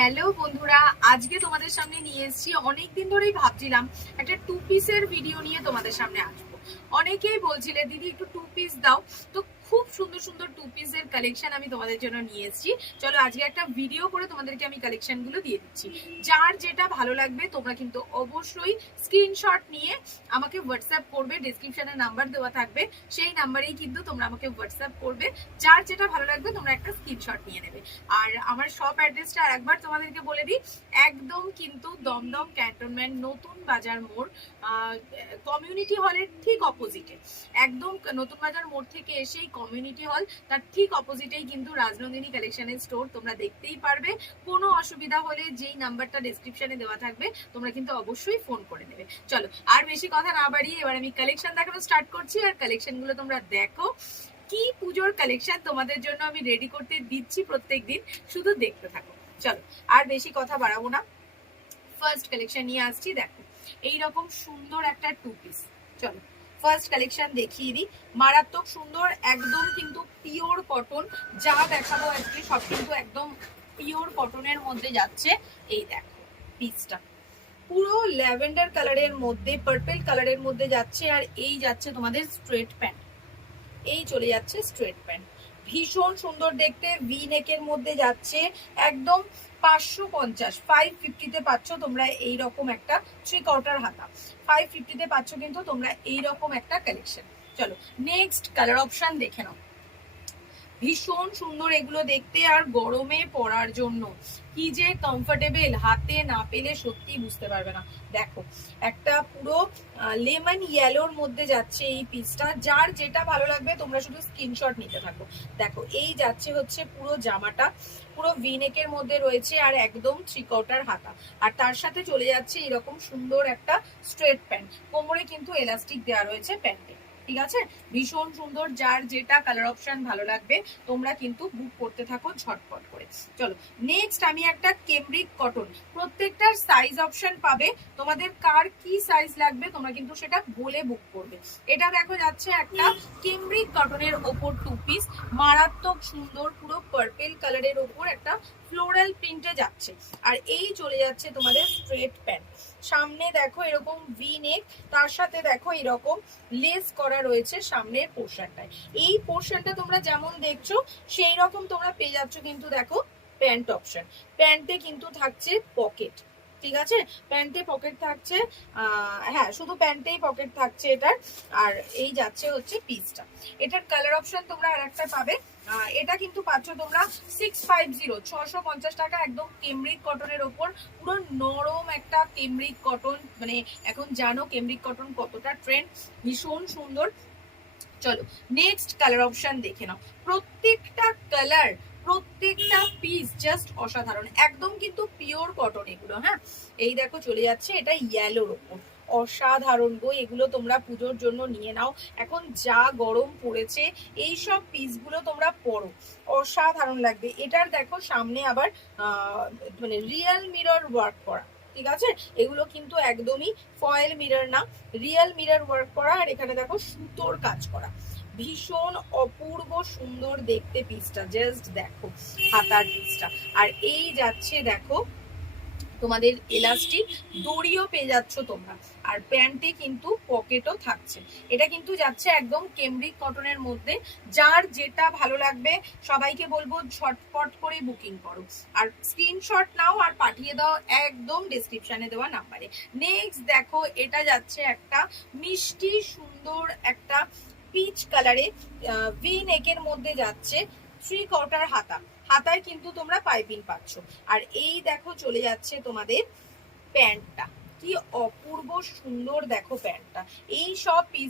Hello বন্ধুরা, আজকে তোমাদের সামনে নিয়ে এসেছি, অনেকদিন ধরেই ভাবছিলাম একটা টু পিসের ভিডিও নিয়ে তোমাদের সামনে আসব। অনেকেই বলছিলে, দিদি, একটু টু পিস দাও। তো খুব সুন্দর সুন্দর টু পিসের কালেকশন আমি তোমাদের জন্য নিয়ে এসেছি। চলো আজকে একটা ভিডিও করে তোমাদেরকে আমি কালেকশনগুলো দিয়ে দিচ্ছি। যার যেটা ভালো লাগবে তোমরা কিন্তু অবশ্যই স্ক্রিনশট নিয়ে আমাকে হোয়াটসঅ্যাপ করবে ডিসক্রিপশনে নাম্বার দেওয়া থাকবে, সেই নাম্বারেই কিন্তু তোমরা আমাকে হোয়াটসঅ্যাপ করবে। যার যেটা ভালো লাগবে তোমরা একটা স্ক্রিনশট নিয়ে নেবে। আর আমার শপ অ্যাড্রেসটা একবার তোমাদেরকে বলে দিই, একদম কিন্তু দমদম ক্যান্টনমেন্ট নতুন বাজার মোড় কমিউনিটি হলের ঠিক অপোজিটে একদম নতুন বাজার মোড় থেকে এসেই কমিউনিটি হল তার ঠিক অপোজিটেই কিন্তু রাজনন্দিনী কালেকশনের স্টোর তোমরা দেখতেই পারবে। কোনো অসুবিধা হলে যেই নাম্বারটা ডেসক্রিপশনে দেওয়া থাকবে, তোমরা কিন্তু অবশ্যই ফোন করে নেবে। চলো, আর বেশি কথা না বাড়িয়ে এবার আমি কালেকশন দেখানো স্টার্ট করছি, আর কালেকশনগুলো তোমরা দেখো। কি পুজোর কালেকশন তোমাদের জন্য আমি রেডি করতে দিচ্ছি প্রত্যেকদিন শুধু দেখতে থাকো। চলো, আর বেশি কথা বাড়াবো না। ফার্স্ট কালেকশন নিয়ে আসছি, দেখো। এইরকম সুন্দর একটা টু পিস চলো। ফার্স্ট কালেকশন দেখিয়ে দিই। মারাত্মক সুন্দর, একদম কিন্তু পিওর কটন যা দেখাবো আজকে, সব কিন্তু একদম পিওর কটনের মধ্যে যাচ্ছে। এই দেখো পিসটা পুরো ল্যাভেন্ডার কালারের মধ্যে পার্পেল কালারের মধ্যে যাচ্ছে, আর এই যাচ্ছে তোমাদের স্ট্রেট প্যান্ট এই চলে যাচ্ছে স্ট্রেট প্যান্ট ভীষণ সুন্দর দেখতে ভি নেকের মধ্যে যাচ্ছে একদম পাঁচশো পঞ্চাশ ফাইভ ফিফটিতে পাচ্ছ তোমরা এইরকম একটা থ্রি কোয়ার্টার হাতা। ফাইভ ফিফটিতে পাচ্ছ কিন্তু তোমরা এইরকম একটা কালেকশন চলো নেক্সট কালার অপশন দেখে নাও। ভীষণ সুন্দর এগুলো দেখতে আর গরমে পরার জন্য। কি যে কমফোর্টেবল হাতে না পেলে সত্যি বুঝতে পারবে না। দেখো, একটা পুরো লেমন ইয়েলোর মধ্যে যাচ্ছে এই পিসটা যার যেটা ভালো লাগবে তোমরা শুধু স্ক্রিনশট নিতে থাকো। দেখো, এই যাচ্ছে হচ্ছে পুরো জামাটা, পুরো ভিনেকের মধ্যে রয়েছে আর একদম থ্রি কোয়ার্টার হাতা। আর তার সাথে চলে যাচ্ছে এরকম সুন্দর একটা স্ট্রেট প্যান্ট কোমরে কিন্তু এলাস্টিক দেওয়া রয়েছে প্যান্টে ঠিক আছে? ভীষণ সুন্দর, যার যেটা কালার অপশন ভালো লাগবে, তোমরা কিন্তু বুক করতে থাকো, ঝটপট করে। চলো নেক্সট আমি একটা কেমব্রিক কটন প্রত্যেকটার সাইজ অপশন পাবে। তোমাদের কার কি সাইজ লাগবে, তোমরা কিন্তু সেটা বলে বুক করবে। এটা দেখো যাচ্ছে একটা কেমব্রিক কটনের ওপর টু পিস মারাত্মক সুন্দর, পুরো পার্পেল কালারের ওপর একটা ফ্লোরাল প্রিন্টে যাচ্ছে। আর এই চলে যাচ্ছে তোমাদের স্ট্রেট প্যান্ট সামনে দেখো এরকম ভি নেক তার সাথে দেখো এরকম লেস করা রয়েছে সামনের পোর্শনটায়। এই পোর্শনটা তোমরা যেমন দেখছ, সেই রকম তোমরা পেয়ে যাচ্ছ কিন্তু দেখো প্যান্ট অপশন। প্যান্টে কিন্তু থাকছে পকেট, ঠিক আছে? প্যান্টে পকেট থাকছে হ্যাঁ শুধু প্যান্টেই পকেট থাকছে এটার, আর এই যাচ্ছে হচ্ছে পিসটা। এটার কালার অপশন তোমরা আর একটা পাবে। এটা কিন্তু পাচ্ছ তোমরা সিক্স ফাইভ জিরো ছশো পঞ্চাশ টাকা একদম কেমব্রিক কটনের ওপর। পুরো নরম একটা কেমব্রিক কটন মানে এখন জানো কেমব্রিক কটন কতটা ট্রেন্ড ভীষণ সুন্দর। চলো নেক্সট কালার অপশন দেখে নাও। প্রত্যেকটা কালার প্রত্যেকটা পিস জাস্ট অসাধারণ। একদম কিন্তু পিওর কটন এগুলো হ্যাঁ? এই দেখো চলে যাচ্ছে, এটা ইয়েলোর ওপর। অসাধারণ বই, এগুলো তোমরা পুজোর জন্য নিয়ে নাও। এখন যা গরম পড়েছে এই সব পিসগুলো তোমরা পড়ো। অসাধারণ লাগবে। এটার দেখো সামনে আবার মানে রিয়েল মিরর ওয়ার্ক করা, ঠিক আছে? এগুলো কিন্তু একদমই ফয়েল মিরর না রিয়েল মিরর ওয়ার্ক করা, আর এখানে দেখো সুতোর কাজ করা। ভীষণ অপূর্ব সুন্দর দেখতে পিসটা জাস্ট দেখো, হাতার পিসটা আর এই যাচ্ছে, দেখো তোমাদের এলাস্টিক দড়িও পেয়ে যাচ্ছ তোমরা। আর প্যান্টে কিন্তু পকেটও থাকছে। এটা কিন্তু যাচ্ছে একদম কেমব্রিক কটনের মধ্যে। যার যেটা ভালো লাগবে, সবাইকে বলব ঝটপট করে বুকিং করো। আর স্ক্রিনশট নাও আর পাঠিয়ে দাও একদম ডেসক্রিপশনে দেওয়া নাম্বারে নেক্সট দেখো, এটা যাচ্ছে একটা মিষ্টি, সুন্দর একটা পিচ কালারে ভি নেকের মধ্যে যাচ্ছে থ্রি কোয়ার্টার হাতা। হাতায় কিন্তু তোমরা পাইপিং পাচ্ছ। আর এই দেখো চলে যাচ্ছে তোমাদের প্যান্টটা। কি অপূর্ব সুন্দর দেখো প্যান্টটা। এই সব পিস